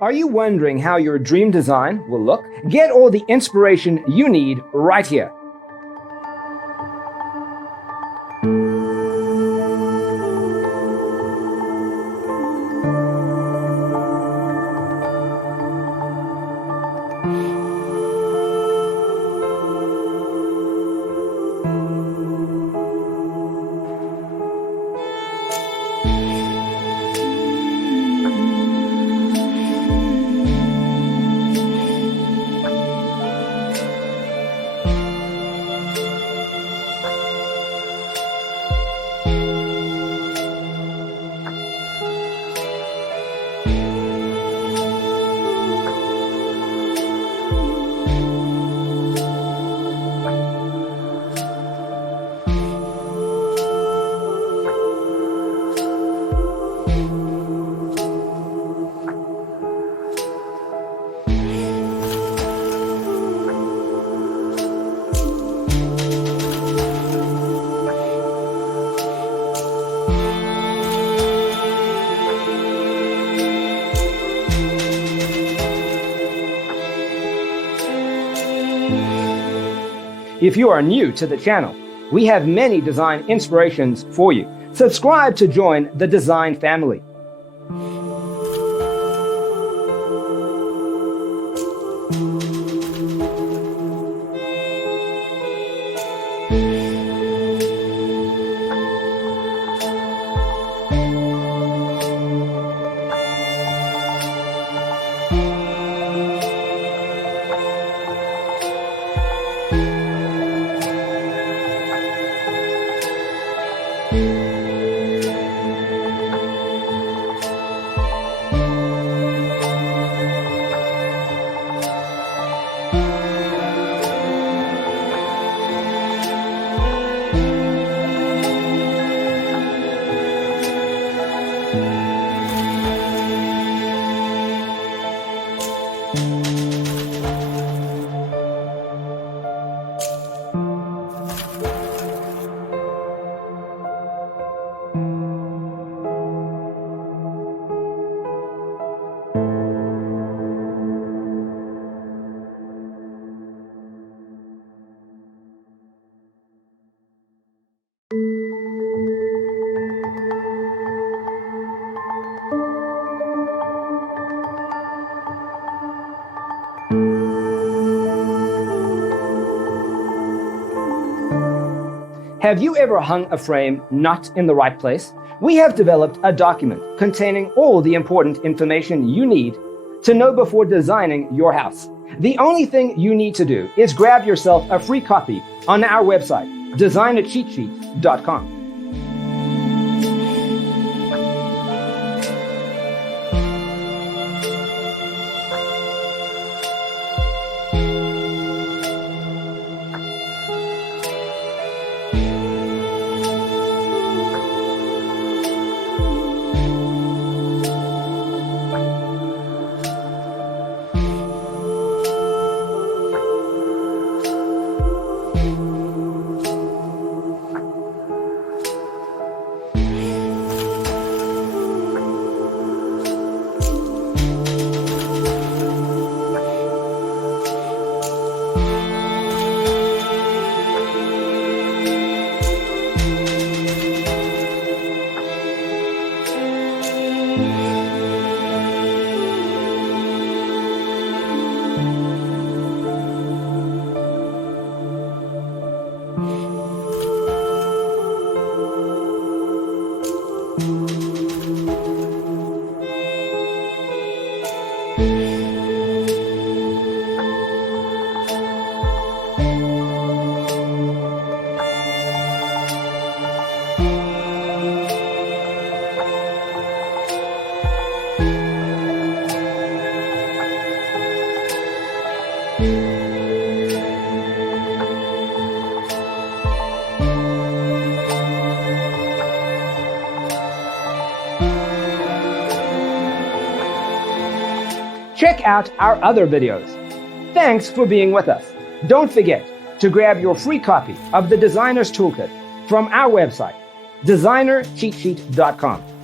Are you wondering how your dream design will look? Get all the inspiration you need right here. If you are new to the channel, we have many design inspirations for you. Subscribe to join the design family. Have you ever hung a frame not in the right place? We have developed a document containing all the important information you need to know before designing your house. The only thing you need to do is grab yourself a free copy on our website, designercheatsheet.com. Check out our other videos. Thanks for being with us. Don't forget to grab your free copy of the Designer's Toolkit from our website, designercheatsheet.com.